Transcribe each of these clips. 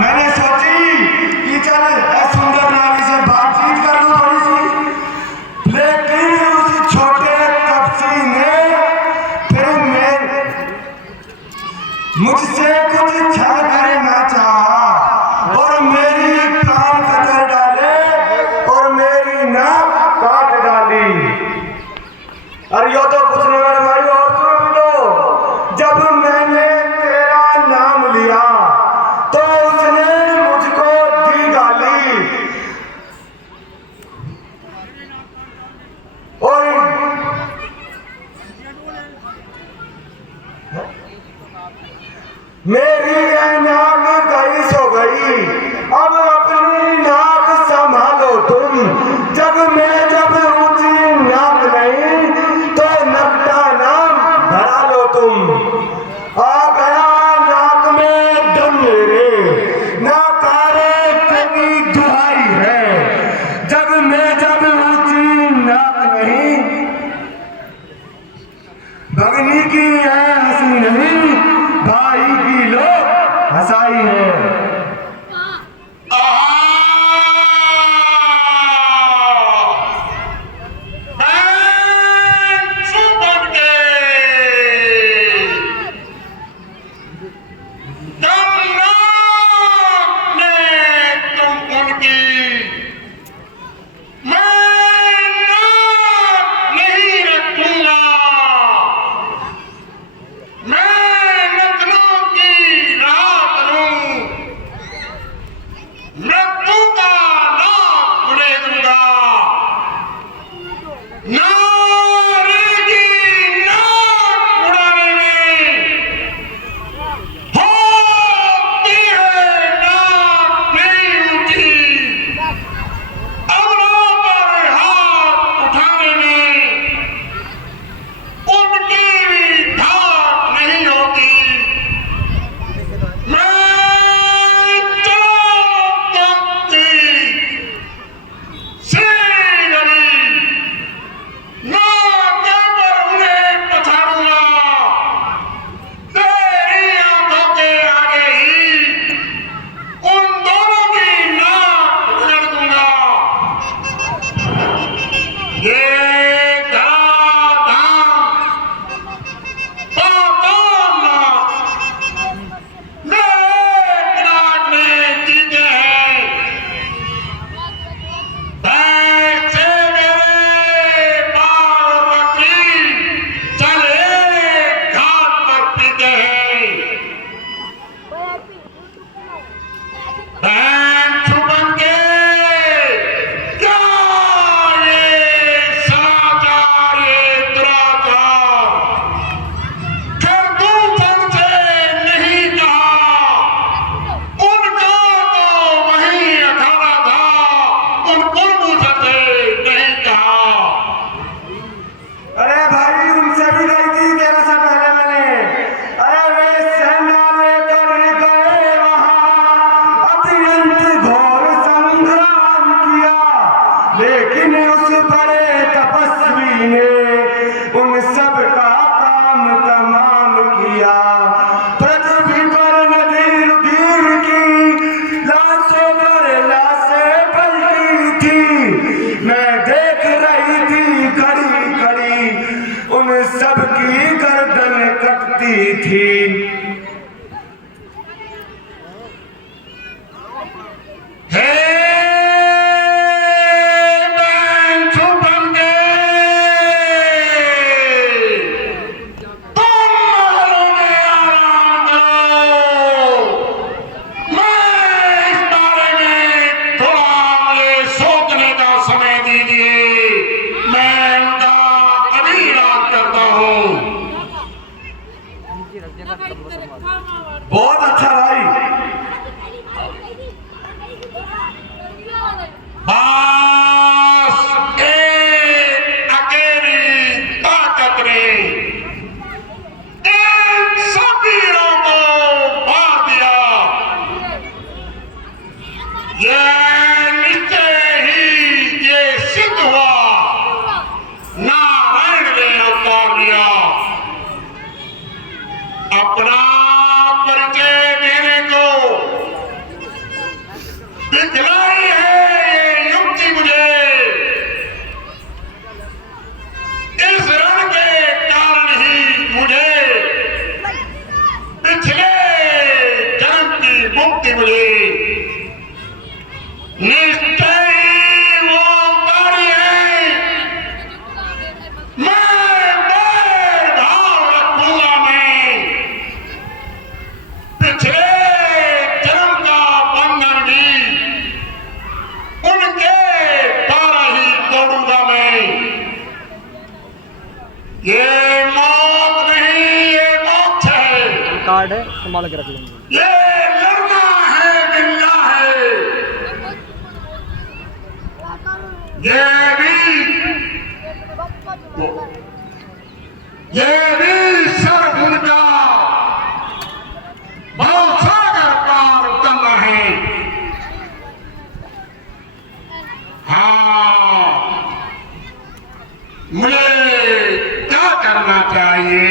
मैंने सोची कि चल सुंदर नारी से बातचीत कर लूं थोड़ी सी, लेकिन उस छोटे तपसी ने फिर मुझसे कुछ छल करना चाहा और मेरी कान कतर डाले और मेरी नाक काट डाली। अरे यो तो कुछ नहीं मेरे भाई, और सुनो भी तो, जब मैंने तेरा नाम लिया तो उसने मुझको दी गाली और मेरी नाक गई सो गई। अब अपनी नाक संभालो तुम, जब ऊंची नाक नहीं तो नकटा नाम धरा लो तुम। आ गया नाक में दम मेरे, नाकारे तेरी दुहाई है, जब ऊंची नाक नहीं। भगनी की है हंसी नहीं, भाई की लो हंसाई है। लेकिन उस बड़े तपस्वी ने उन सब का काम तमाम किया। पृथ्वी पर नदी रुधिर की लाशों पर लाशें पलटी थी। मैं देख रही थी खड़ी खड़ी उन सब की गर्दन कटती थी। बहुत अच्छा भाई। बस एक अकेली ताकत ने इन सब वीरों को मार दिया। ये निश्चय ही ये सिद्ध हुआ, नारायण ने अवतार लिया। अपना परिचय देने को संभाल के रख लेंगे। ये लड़ना है मिलना है, ये भी सर ऊंचा भवसागर पार उतरना है। हाँ, मुझे क्या करना चाहिए?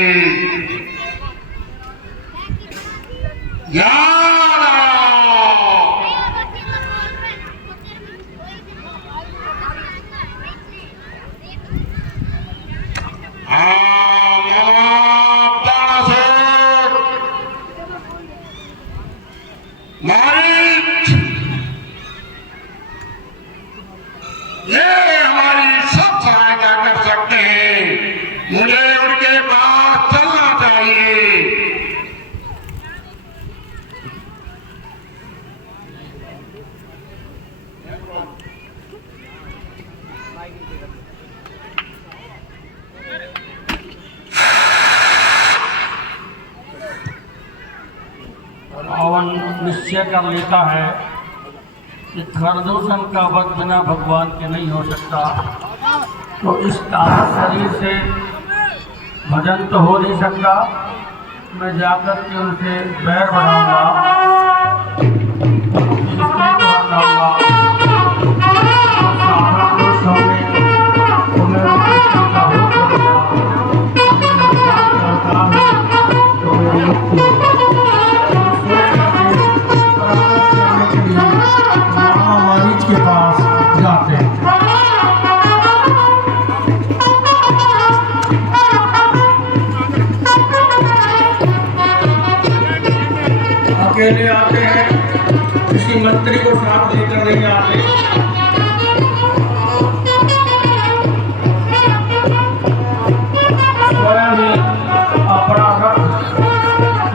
ये हमारी सब सहायता कर सकते हैं, मुझे उनके पास चलना चाहिए। रावण निश्चय कर लेता है कि खरदूषण का वध बिना भगवान के नहीं हो सकता, तो इस ताकत शरीर से भजन तो हो नहीं सकता। मैं जाकर के उनसे बैर बढ़ाऊंगा, के पास जाते हैं। अकेले आते हैं, किसी मंत्री को साथ लेकर नहीं आते। स्वयं ही अपना रथ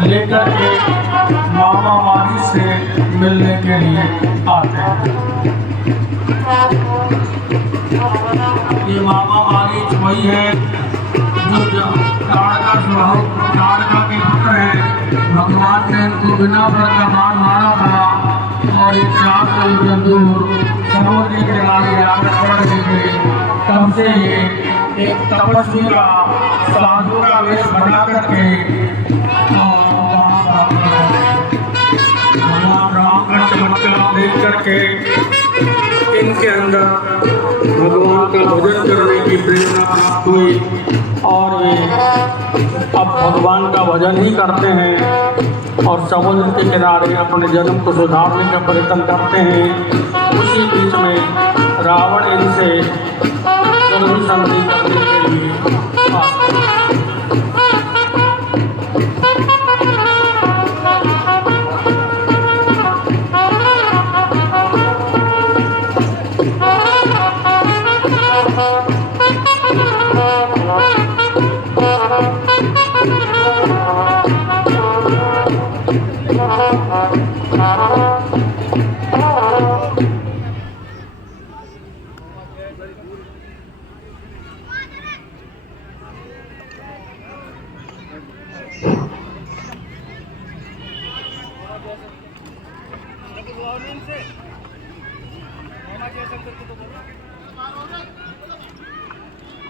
लेकर के मामा मारी से मिलने के लिए आते हैं। ये मामा मारीच वही है जो ताड़का के पुत्र है। भगवान ने इनको बिना फल का बाण मारा था और ये 4 किलोमीटर दूर समुद्र के किनारे आकर पड़ गए। तब से ये एक तपस्वी का साधु का वेश बना करके भगवान राम का चमत्कार देख करके इनके अंदर भगवान का भजन करने की प्रेरणा प्राप्त हुई और वे अब भगवान का भजन ही करते हैं और समुद्र के किनारे अपने जन्म को सुधारने का प्रयत्न करते हैं। उसी बीच में रावण इनसे जल्दी संधि करने के लिए आते हैं।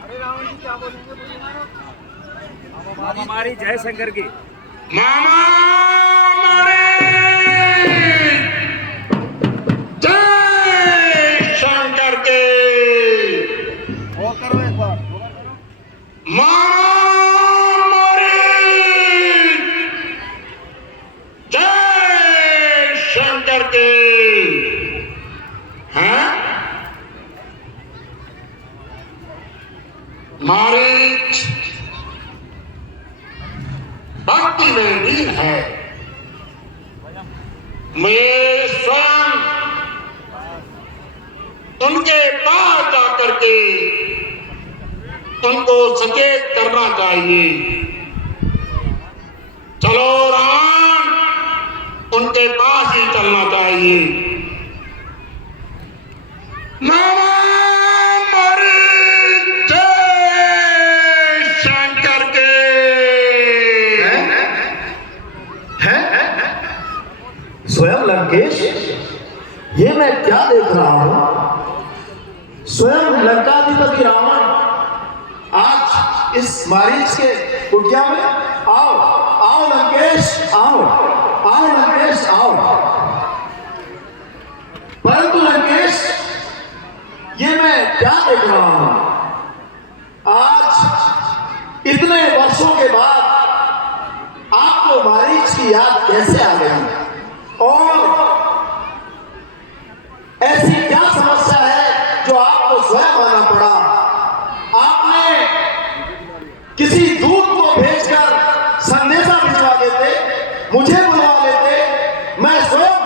अरे रावण जी क्या बोलेंगे? हमारी जय शंकर की। मामा मारे जय शंकर के। वो करो एक बार। मामा मारे जय शंकर के। हैं? मारीच भक्ति में लीन है। मैं स्वयं उनके पास जाकर के उनको सचेत करना चाहिए। चलो रावण, उनके पास ही चलना चाहिए। मामा मारी जय शंकर के। हैं? लंकेश, ये मैं क्या देख रहा हूं? स्वयं लंकाधिपति रावण आज इस मारीच के कुटिया में। आओ आओ लंकेश, आओ आओ लंकेश, आओ। परंतु लंकेश, ये मैं क्या देख रहा हूं? आज इतने वर्षों के बाद आपको मारीच की याद कैसे आ गई? और ऐसी क्या समस्या है जो आपको स्वयं आना पड़ा? आपने किसी दूत को भेजकर संदेशा भिजवा देते, मुझे बुलवा लेते, मैं स्वयं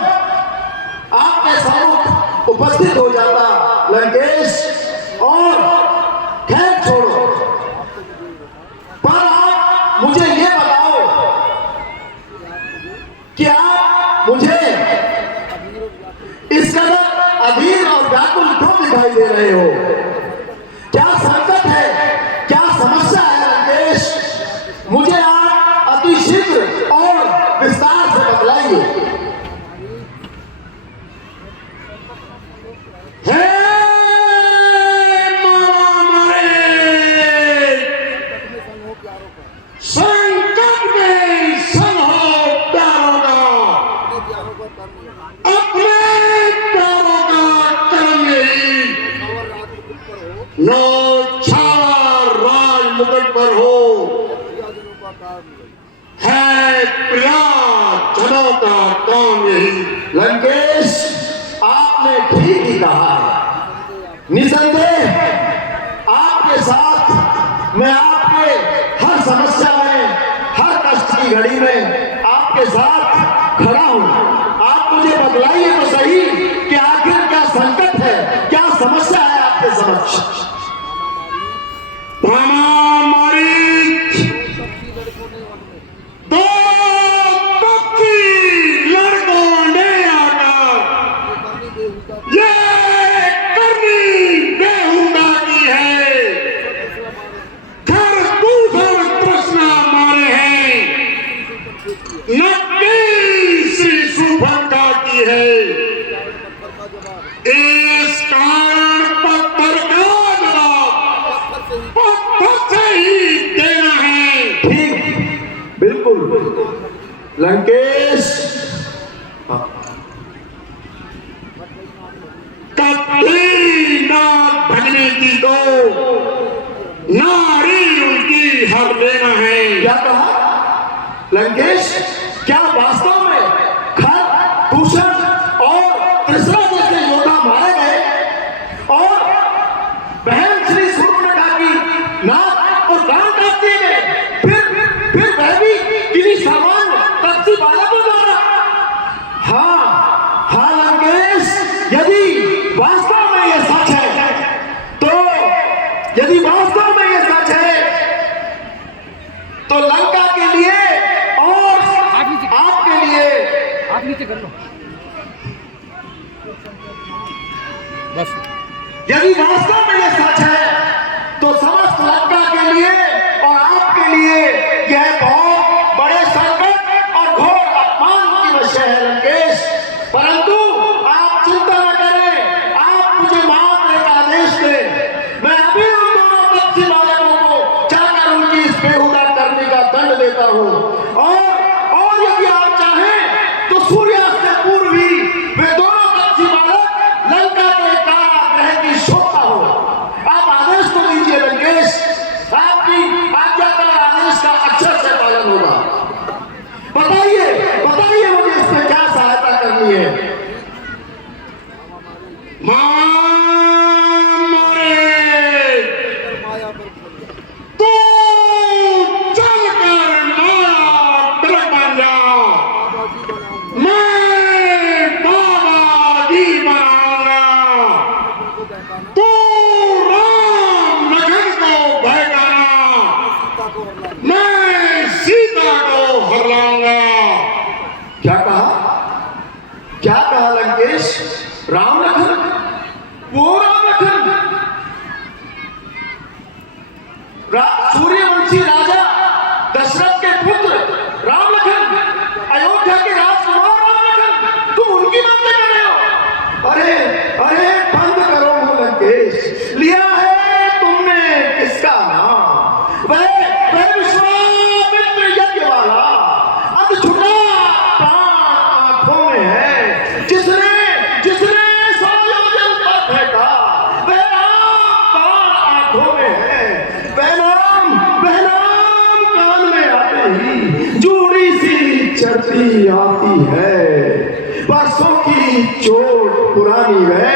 आपके सम्मुख उपस्थित हो जाता लंकेश। और खैर छोड़ो, पर आप मुझे ये बताओ कि आप मुझे इस कदर अधीर और व्याकुल क्यों दिखाई दे रहे हो? क्या संकट है, क्या समस्या है लंकेश? मुझे आप अति शीघ्र और विस्तार से बतलाइए। संकट में संग हो प्यारों का, अपने प्यारों का कर्म यही, नो छावा राज मुकुट पर हो, है प्रिया जनों का काम यही। लंकेश, आपने ठीक ही कहा है। निसंदेह आपके साथ मैं आपके हर समस्या में, हर कष्ट की घड़ी में आपके साथ खड़ा हूं। आप मुझे बतलाइए तो सही कि आखिर क्या संकट है, क्या समस्या है आपके समक्ष? दो पक्षी लड़कों ने आकर ये करनी बेहुदा की है, घर दूसर तृष्णा मारे हैं, नक्की श्री सुभद्रा की है। इस कारण पत्थर का जवाब पत्थर से ही देना है। ठीक, बिल्कुल लंकेश। कभी ना भगने की को नारी उनकी हर देना है। क्या कहा लंकेश? क्या वास्तव में खर, दूषण और त्रिशरा जैसे योद्धा मारे गए और बहन श्री सूर्पनखा की नाक और कान काट दिए गए? फिर वह भी किसी सामान्य कच्ची बालकों द्वारा? हाँ हाँ लंकेश, यदि वास्तव में यह सच है तो, यदि वास्तव में यह सच है तो लंका के लिए और आपके लिए, आप नीचे कर लो बस। यदि वास्तव में यह सच है तो समस्त लंका के लिए और आपके लिए यह बहुत बड़े संकट और घोर अपमान की विषय है लंकेश। परंतु आप चिंता न करें, आप मुझे मारने का आदेश दें, मैं अभी उन दोनों पक्षी बालकों को जाकर उनकी इस बेहुदा करने का दंड देता हूं। और यदि आप चाहें तो सूर्यास्त से पूर्व ही वे दोनों पक्षी बालक लंका के कारागृह की शोभा हो। आप आदेश तो दीजिए लंकेश, आपकी आज्ञा का आदेश का अक्षर से पालन होगा। बताइए बताइए मुझे इसमें क्या सहायता करनी है? तू चलकर माया कर बन जा, मैं बाबा जी बनाऊंगा। तू राम लखन को भगाना, मैं सीता को हराऊंगा। क्या कहा? क्या कहा लंकेश? राम लखन? वो राम लखन सूर्यवंशी राजा दशरथ के पुत्र राम लखन, अयोध्या के राजकुमार राम लखन, तू उनकी अरे अरे बंद करो लंकेश, लिया है तुमने किसका नाम? वह विश्वामित्र यज्ञ वाला अधछुटा प्राण आंखों में है, जिसने जिसने 100 योजन पर फेंका, वह राम प्राण आंखों में है। वह नाम कान में आते ही जूड़ी सी चढ़ती आती है। परसों की चोट पुरानी है,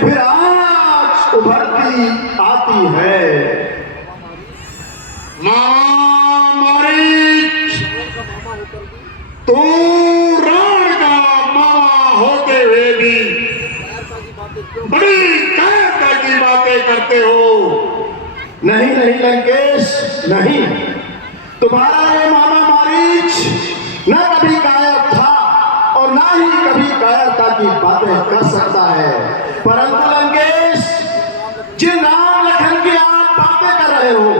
फिर आज उभरती आती है। मारीच, तू राण का मामा होते हुए भी बड़ी कायरता की बातें करते हो। नहीं नहीं लंकेश, नहीं, तुम्हारा ये मामा मारीच न कभी कायर था और ना ही कभी कायरता की बातें कर सकता है। परंतु लंकेश, जिन राम लखन की आप बातें कर रहे हो,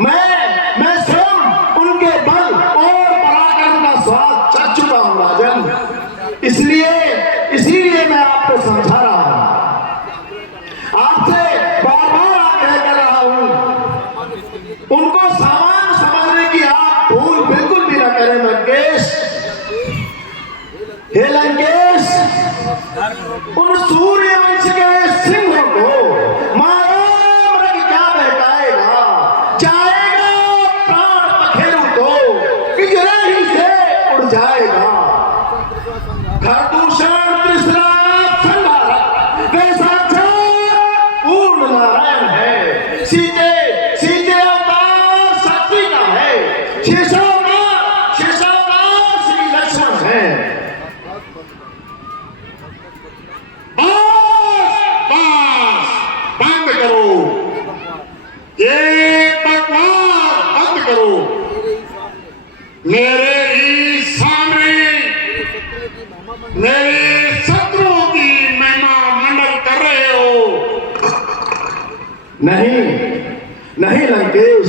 मैं स्वयं उनके बल और पराक्रम का स्वाद चख चुका हूं राजन। इसीलिए मैं आपको समझा रहा हूं, आपसे बार बार आग्रह कर रहा हूं, उनको सामान्य समझने की आप भूल बिल्कुल भी न करें लंकेश। हे लंकेश, उन सूर्यवंश के सिंह को मारो, मृग क्या बहकाएगा, जाएगा प्राण पखेरु तो पिंजरे ही से उड़ जाएगा। खरदूषण तृष्णा संहारक वे साक्षात पूर्ण नारायण है। सीते अवतार शक्ति का है, शेषावतार श्री लक्ष्मण है। बंद करो ये बकवास, बंद करो। मेरे ही सामने मेरे शत्रुओं की महिमा मंडल कर रहे हो। नहीं लंकेश,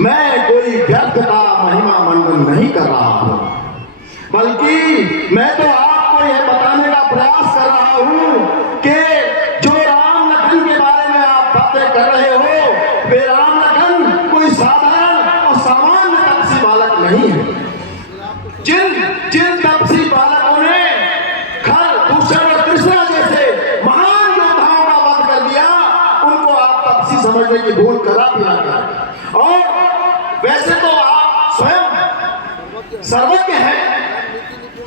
मैं कोई व्यर्थ का महिमा मंडन नहीं कर रहा हूं, बल्कि मैं तो आपको यह बताने का प्रयास कर रहा हूं कि जो राम लखन के बारे में आप बातें कर रहे हो, वे राम लखन कोई साधारण और सामान्य तपसी बालक नहीं है। जिन तपसी बालकों ने खरदूषण और तृष्णा जैसे महान योद्धाओं का वध कर दिया, उनको आप तपसी समझने की भूल करा भी ना करें। और वैसे तो आप स्वयं सर्वज्ञ हैं,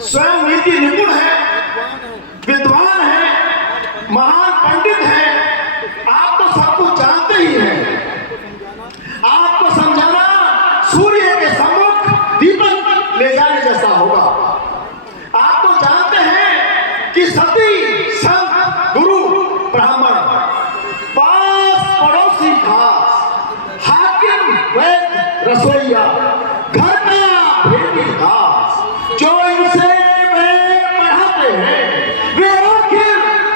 स्वयं नीति निपुण हैं, विद्वान हैं, महान पंडित हैं, आप तो सब कुछ जानते ही हैं। आपको समझाना सूर्य के सम्मुख दीपक ले जाने जैसा होगा। आप तो जानते हैं कि सती संत गुरु ब्राह्मण पास पड़ोसी खास, हाकिम वैद्य रसोईया, घर का भेदी दास, जो इनसे वे पढ़ाते हैं वे आखिर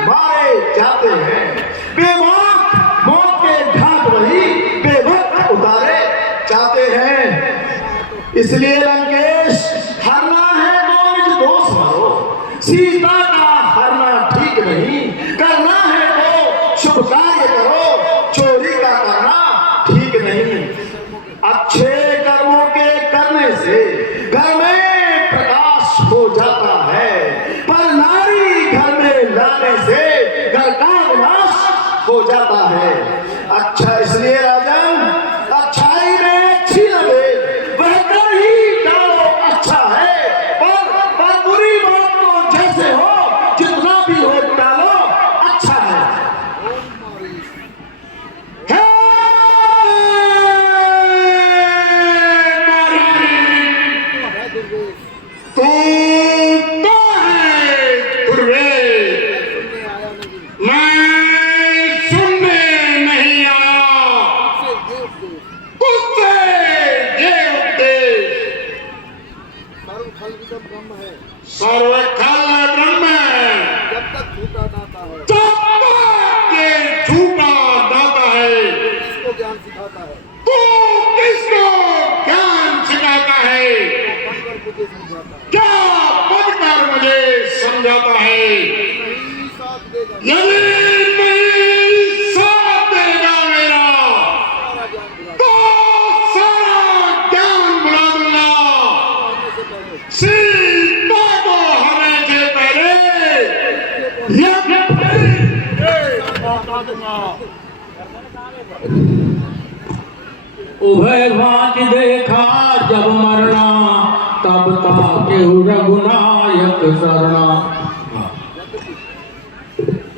मारे जाते हैं। बेवक्त मौत के घाट वही बेवक्त उतारे जाते हैं। इसलिए लंकेश, हरना है तो निज दोष मारो, सीता का हरना ठीक नहीं, करना है तो शुभ कार्य करो, चोरी का करना ठीक नहीं। अच्छे कर्मों के करने से घर में प्रकाश हो जाता है, पर नारी घर में लाने से घर का विनाश हो जाता है। अच्छा, इसलिए राजन, अच्छाई में अच्छी लगे वह कर ही डालो अच्छा है, पर बुरी बात तो जैसे हो जितना भी हो डालो अच्छा है। तू तो है दुर्वेद, मैं सुनने नहीं आया तुझसे ये उपदेश। सर्वखल ब्रह्म है, जब तक ये झूठा दाता है, तू किसको ज्ञान सिखाता है, क्या बनकर मुझे समझाता है। यदि नहीं साथ देगा मेरा तो सारा ज्ञान बुला दूंगा। सीता को हमें से पहले उभय भांति देखा जब मरना, तब ताके रघुनायक शरणा।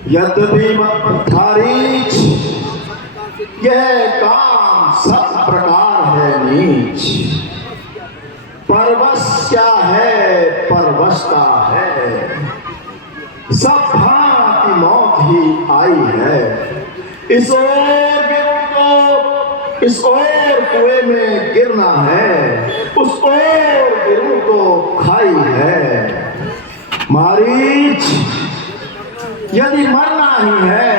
यद्यपि मत्थारीच यह काम सब प्रकार है नीच, परवश क्या है परवशता है, सब भांति मौत ही आई है। इस ओर गिरो तो इस ओर कुएं में गिरना है, उस ओर गिरूं तो खाई है। मारीच यदि मरना ही है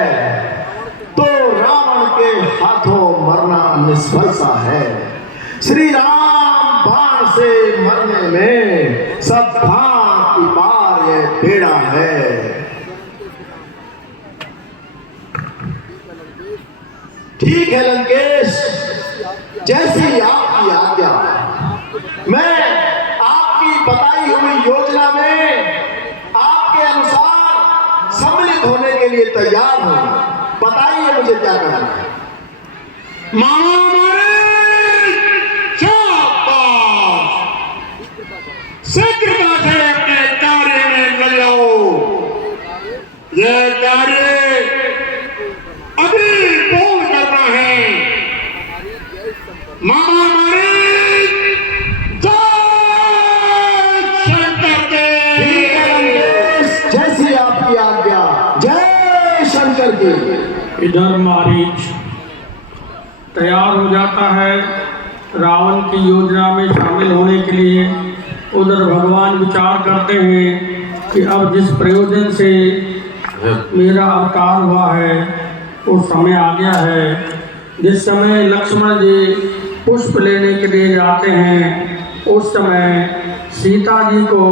तो रावण के हाथों मरना निष्फल सा है। श्री राम बाण से मरने में सब भांति पार ये बेड़ा है। ठीक है लंकेश, जैसी आपकी आज्ञा। मैं आपकी बताई हुई योजना में आपके अनुसार सम्मिलित होने के लिए तैयार हूं। बताइए मुझे क्या करना है। शीघ्रता से अपने कार्य में लग जाओ। यह कार्य अभी पूर्ण करना है। मामा हमारे शंकर के जैसी आपकी आज्ञा। जय शंकर की। इधर मारीच तैयार हो जाता है रावण की योजना में शामिल होने के लिए। उधर भगवान विचार करते हैं कि अब जिस प्रयोजन से मेरा अवतार हुआ है वो समय आ गया है। जिस समय लक्ष्मण जी पुष्प लेने के लिए जाते हैं उस समय सीता जी को